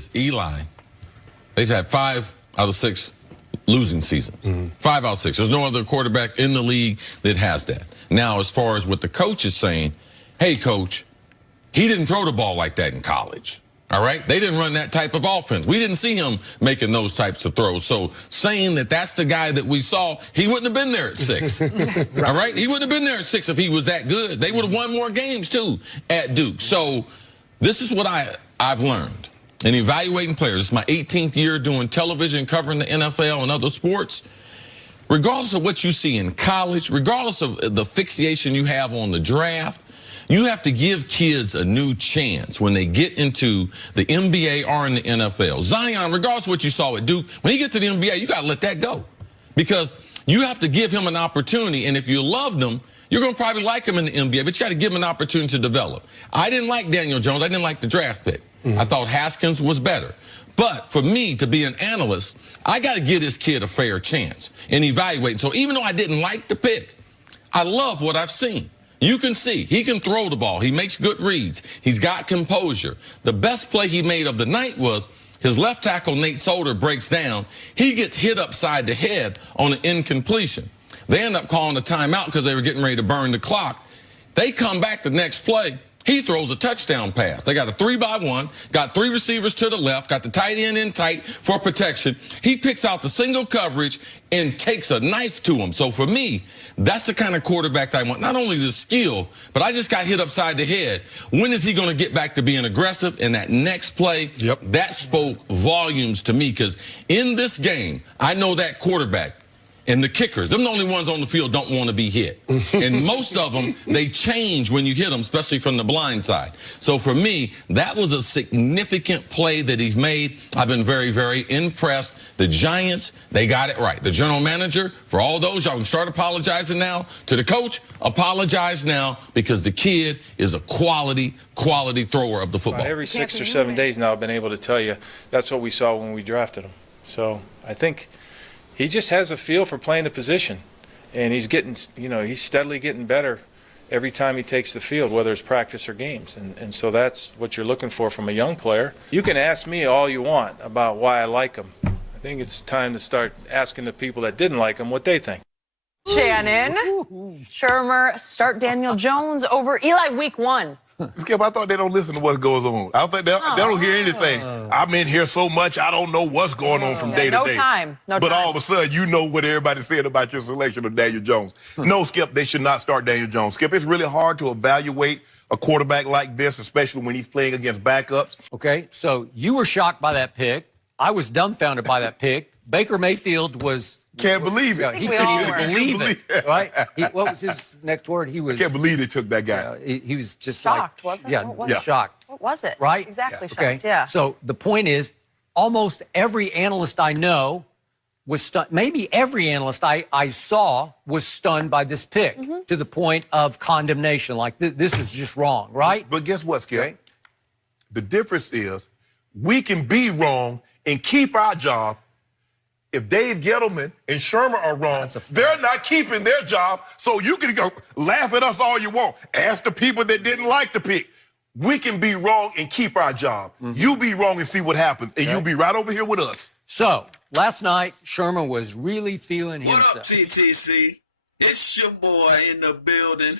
is Eli, they've had 5 out of 6 losing season. 5 out of 6. There's no other quarterback in the league that has that. Now, as far as what the coach is saying, hey, coach, he didn't throw the ball like that in college. All right? They didn't run that type of offense. We didn't see him making those types of throws. So saying that that's the guy that we saw, he wouldn't have been there at 6. Right. All right? He wouldn't have been there at 6 if he was that good. They would have won more games, too, at Duke. So this is what I've learned in evaluating players. It's my 18th year doing television, covering the NFL and other sports. Regardless of what you see in college, regardless of the fixation you have on the draft, you have to give kids a new chance when they get into the NBA or in the NFL. Zion, regardless of what you saw at Duke, when he gets to the NBA, you got to let that go. Because you have to give him an opportunity, and if you loved him, you're going to probably like him in the NBA, but you got to give him an opportunity to develop. I didn't like Daniel Jones. I didn't like the draft pick. I thought Haskins was better. But for me to be an analyst, I got to give this kid a fair chance and evaluate. So even though I didn't like the pick, I love what I've seen. You can see he can throw the ball. He makes good reads. He's got composure. The best play he made of the night was his left tackle, Nate Solder, breaks down. He gets hit upside the head on an incompletion. They end up calling a timeout because they were getting ready to burn the clock. They come back the next play. He throws a touchdown pass. They got a 3-by-1, got 3 receivers to the left, got the tight end in tight for protection. He picks out the single coverage and takes a knife to him. So for me, that's the kind of quarterback that I want. Not only the skill, but I just got hit upside the head. When is he going to get back to being aggressive? And that next play, that spoke volumes to me, because in this game, I know that quarterback and the kickers, them the only ones on the field don't want to be hit. And most of them, they change when you hit them, especially from the blind side. So for me, that was a significant play that he's made. I've been very, very impressed. The Giants, they got it right. The general manager, for all those, y'all can start apologizing now. To the coach, apologize now, because the kid is a quality thrower of the football. Every 6 or 7 days now, I've been able to tell you that's what we saw when we drafted him. So I think he just has a feel for playing the position, and he's getting, he's steadily getting better every time he takes the field, whether it's practice or games. And so that's what you're looking for from a young player. You can ask me all you want about why I like him. I think it's time to start asking the people that didn't like him what they think. Shannon, Shermer, start Daniel Jones over Eli week 1. Skip, I thought they don't listen to what goes on. I think they don't hear anything. I'm in here so much, I don't know what's going on from day to day. No time. But all of a sudden, you know what everybody said about your selection of Daniel Jones. No, Skip, they should not start Daniel Jones. Skip, it's really hard to evaluate a quarterback like this, especially when he's playing against backups. Okay, so you were shocked by that pick. I was dumbfounded by that pick. Baker Mayfield was... Can't believe it. He couldn't even believe it, right? What was his next word? He was... I can't believe they took that guy. He was just shocked, like... wasn't it? Yeah, shocked. What was it? Right? Exactly shocked, yeah. So the point is, almost every analyst I know was stunned. Maybe every analyst I saw was stunned by this pick to the point of condemnation. Like, this is just wrong, right? But guess what, Skip? Okay. The difference is we can be wrong and keep our job. If Dave Gettleman and Sherman are wrong, they're not keeping their job, so you can go laugh at us all you want. Ask the people that didn't like the pick. We can be wrong and keep our job. You be wrong and see what happens, and you'll be right over here with us. So, last night, Sherman was really feeling himself. What up, TTC? It's your boy in the building.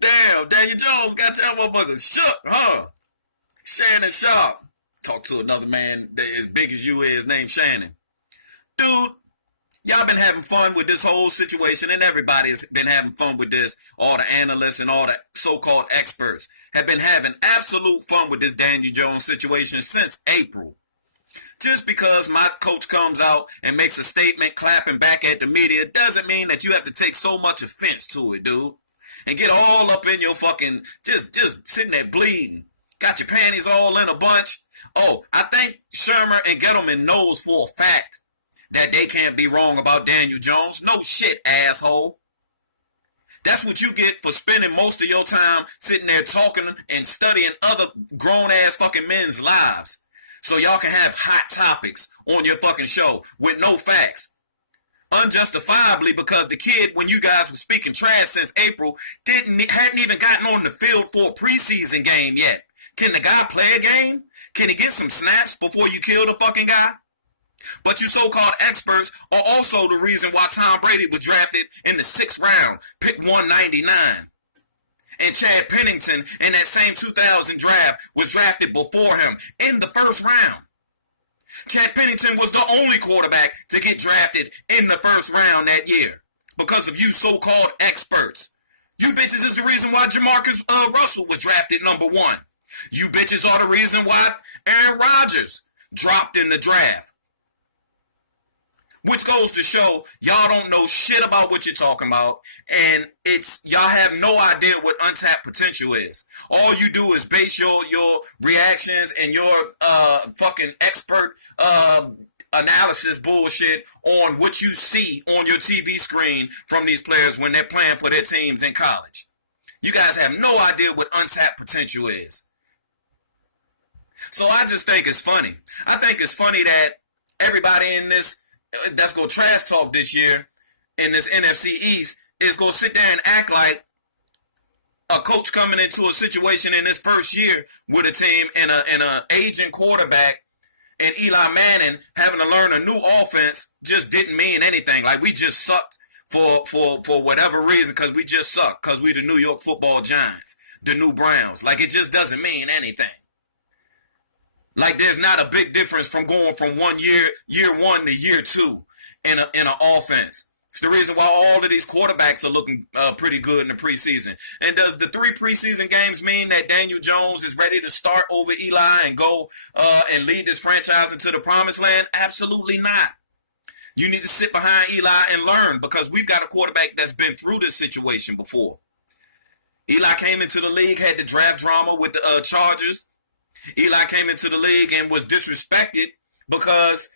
Damn, Daniel Jones got your motherfucker shook, huh? Shannon Sharp. Talk to another man that as big as you is named Shannon. Dude, y'all been having fun with this whole situation, and everybody's been having fun with this. All the analysts and all the so-called experts have been having absolute fun with this Daniel Jones situation since April. Just because my coach comes out and makes a statement clapping back at the media doesn't mean that you have to take so much offense to it, dude. And get all up in your fucking, just sitting there bleeding. Got your panties all in a bunch. Oh, I think Shermer and Gettleman knows for a fact that they can't be wrong about Daniel Jones. No shit, asshole. That's what you get for spending most of your time sitting there talking and studying other grown-ass fucking men's lives. So y'all can have hot topics on your fucking show with no facts. Unjustifiably, because the kid, when you guys were speaking trash since April, hadn't even gotten on the field for a preseason game yet. Can the guy play a game? Can he get some snaps before you kill the fucking guy? But you so-called experts are also the reason why Tom Brady was drafted in the 6th round, pick 199. And Chad Pennington in that same 2000 draft was drafted before him in the 1st round. Chad Pennington was the only quarterback to get drafted in the 1st round that year because of you so-called experts. You bitches is the reason why Jamarcus Russell was drafted number 1. You bitches are the reason why Aaron Rodgers dropped in the draft. Which goes to show y'all don't know shit about what you're talking about, and y'all have no idea what untapped potential is. All you do is base your reactions and your fucking expert analysis bullshit on what you see on your TV screen from these players when they're playing for their teams in college. You guys have no idea what untapped potential is. So I just think it's funny. I think it's funny that everybody in this that's going to trash talk this year in this NFC East is going to sit there and act like a coach coming into a situation in his first year with a team and a aging quarterback and Eli Manning having to learn a new offense just didn't mean anything. Like we just sucked for whatever reason because we just sucked because we the New York Football Giants, the new Browns. Like it just doesn't mean anything. Like there's not a big difference from going from year one to year 2 in an offense. It's the reason why all of these quarterbacks are looking pretty good in the preseason. And does the 3 preseason games mean that Daniel Jones is ready to start over Eli and go and lead this franchise into the promised land? Absolutely not. You need to sit behind Eli and learn because we've got a quarterback that's been through this situation before. Eli came into the league, had the draft drama with the Chargers. Eli came into the league and was disrespected because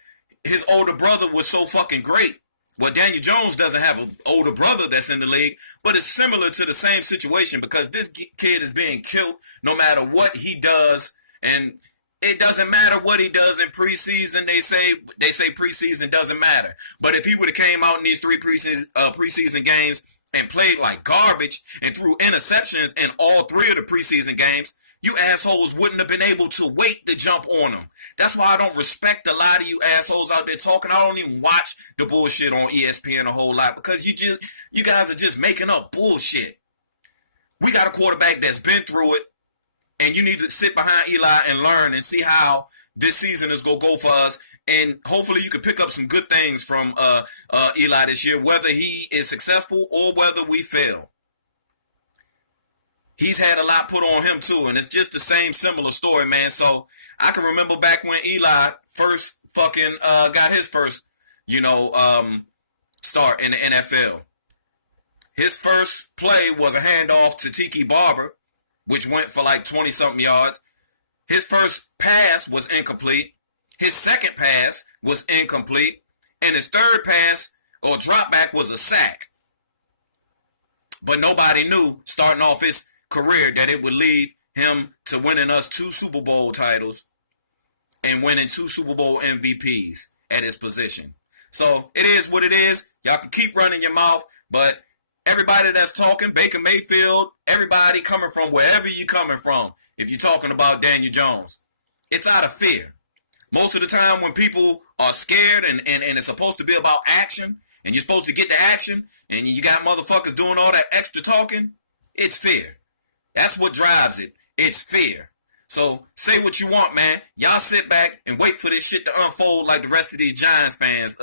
his older brother was so fucking great. Well, Daniel Jones doesn't have an older brother that's in the league, but it's similar to the same situation because this kid is being killed no matter what he does, and it doesn't matter what he does in preseason. They say preseason doesn't matter. But if he would have came out in these 3 preseason games and played like garbage and threw interceptions in all 3 of the preseason games, you assholes wouldn't have been able to wait to jump on them. That's why I don't respect a lot of you assholes out there talking. I don't even watch the bullshit on ESPN a whole lot because you guys are just making up bullshit. We got a quarterback that's been through it, and you need to sit behind Eli and learn and see how this season is going to go for us. And hopefully you can pick up some good things from Eli this year, whether he is successful or whether we fail. He's had a lot put on him too, and it's just the same similar story, man. So I can remember back when Eli first fucking got his first, start in the NFL. His first play was a handoff to Tiki Barber, which went for like 20-something yards. His first pass was incomplete. His second pass was incomplete. And his third pass or drop back was a sack. But nobody knew starting off his career that it would lead him to winning us 2 Super Bowl titles and winning 2 Super Bowl MVPs at his position. So it is what it is. Y'all can keep running your mouth, but everybody that's talking, Baker Mayfield, everybody coming from wherever you're coming from, if you're talking about Daniel Jones, it's out of fear. Most of the time when people are scared and it's supposed to be about action and you're supposed to get the action and you got motherfuckers doing all that extra talking, it's fear. That's what drives it. It's fear. So say what you want, man. Y'all sit back and wait for this shit to unfold like the rest of these Giants fans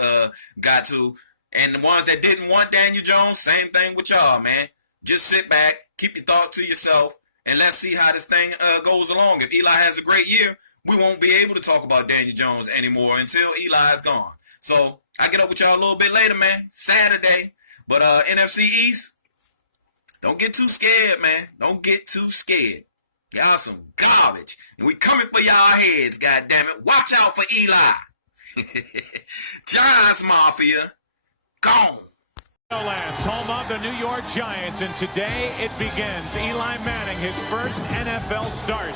got to. And the ones that didn't want Daniel Jones, same thing with y'all, man. Just sit back, keep your thoughts to yourself, and let's see how this thing goes along. If Eli has a great year, we won't be able to talk about Daniel Jones anymore until Eli's gone. So I get up with y'all a little bit later, man. Saturday. But NFC East, don't get too scared, man. Don't get too scared. Y'all some garbage. And we coming for y'all heads, goddammit. Watch out for Eli. Giants Mafia, gone. Meadowlands, home of the New York Giants, and today it begins. Eli Manning, his first NFL start.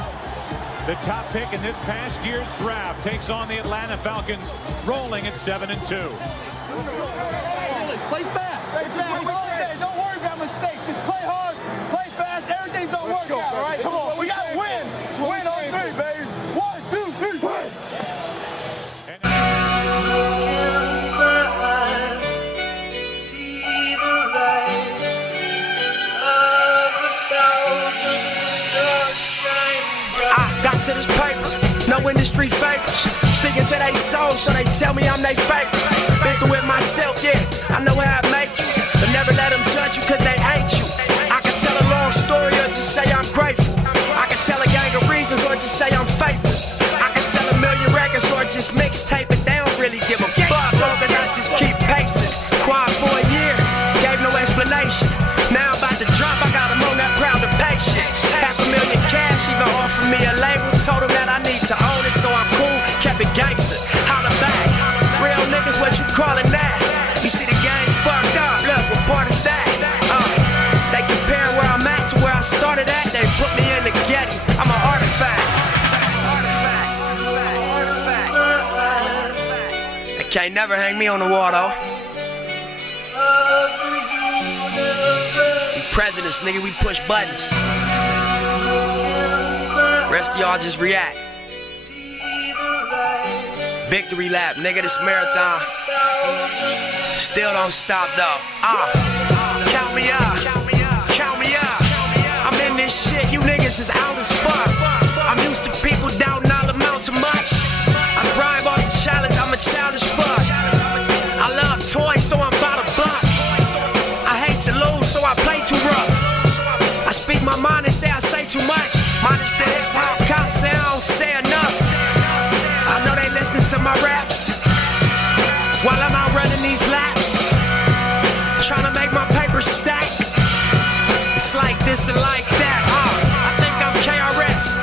The top pick in this past year's draft takes on the Atlanta Falcons, rolling at 7-2. Play fast. Play fast. Don't worry about mistakes. Just play hard, play fast. Everything's gonna work out, all right? Come on. We gotta win. Win on to this paper. No industry favors. Speaking to they souls, so they tell me I'm they favorite. Been through it myself, yeah. I know how I make you. But never let them judge you, cause they hate you. I can tell a long story or just say I'm grateful. I can tell a gang of reasons or just say I'm faithful. I can sell 1 million records or just mixtape it. They don't really give a fuck, long as I just keep pacing. Quiet for a year, gave no explanation. Now I'm about to drop, I got them on that proud to pay shit. $500,000 cash, even offered me a label. Told them that I need to own it, so I'm cool, kept it gangster. Holla back, real niggas, what you callin' that? You see the game fucked up, look, what part is that? They compare where I'm at to where I started at. They put me in the Getty, I'm an artifact. They can't never hang me on the wall though. We presidents, nigga, we push buttons. Rest of y'all just react. Victory lap, nigga, this marathon still don't stop though. Count me up, count me up. I'm in this shit, you niggas is out as fuck. I'm used to people doubting I'll amount to much. I thrive off the challenge, I'm a childish fuck. I love toys, so I'm about a buck. I hate to lose, so I play too rough. I speak my mind and say I say too much. Minus the hip-hop cops say I don't say enough. I know they listening to my raps while I'm out running these laps, trying to make my paper stack. It's like this and like that. I think I'm KRS.